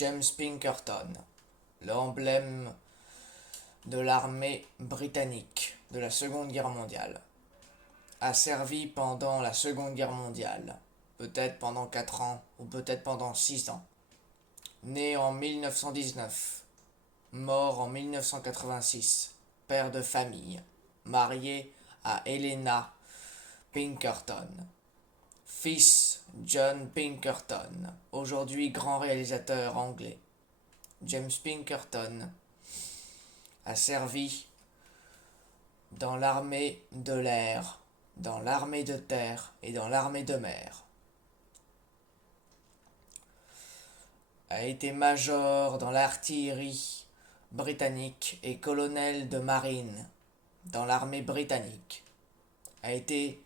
James Pinkerton, l'emblème de l'armée britannique de la Seconde Guerre mondiale, a servi pendant la Seconde Guerre mondiale, peut-être pendant 4 ans ou peut-être pendant 6 ans. Né en 1919, mort en 1986, père de famille, marié à Helena Pinkerton. Fils John Pinkerton, aujourd'hui grand réalisateur anglais. James Pinkerton a servi dans l'armée de l'air, dans l'armée de terre et dans l'armée de mer. A été major dans l'artillerie britannique et colonel de marine dans l'armée britannique. A été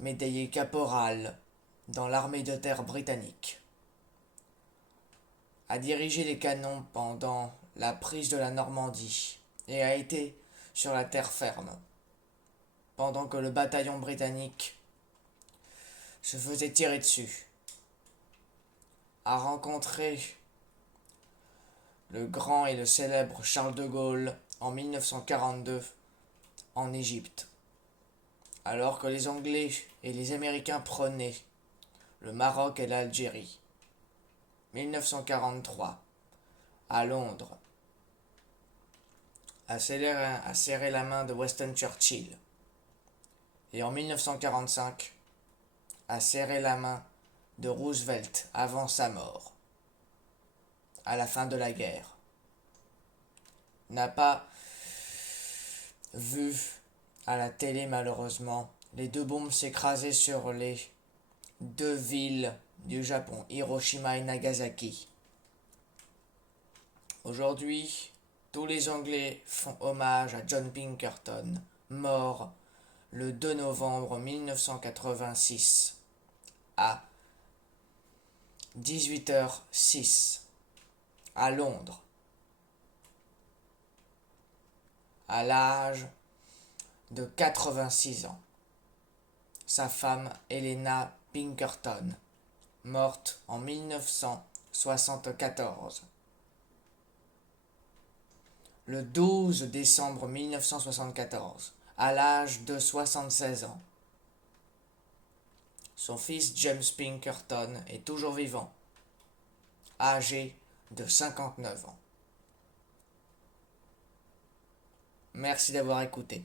médaillé caporal dans l'armée de terre britannique. A dirigé les canons pendant la prise de la Normandie et a été sur la terre ferme pendant que le bataillon britannique se faisait tirer dessus. A rencontré le grand et le célèbre Charles de Gaulle en 1942 en Égypte, alors que les Anglais et les Américains prenaient le Maroc et l'Algérie. 1943, à Londres, a serré la main de Winston Churchill. Et en 1945, a serré la main de Roosevelt avant sa mort, à la fin de la guerre. N'a pas vu à la télé malheureusement les 2 bombes s'écraser sur les 2 villes du Japon, Hiroshima et Nagasaki. Aujourd'hui, tous les Anglais font hommage à John Pinkerton, mort le 2 novembre 1986 à 18h06 à Londres, à l'âge de 86 ans. Sa femme Helena Pinkerton, morte en 1974. Le 12 décembre 1974, à l'âge de 76 ans. Son fils James Pinkerton est toujours vivant, âgé de 59 ans. Merci d'avoir écouté.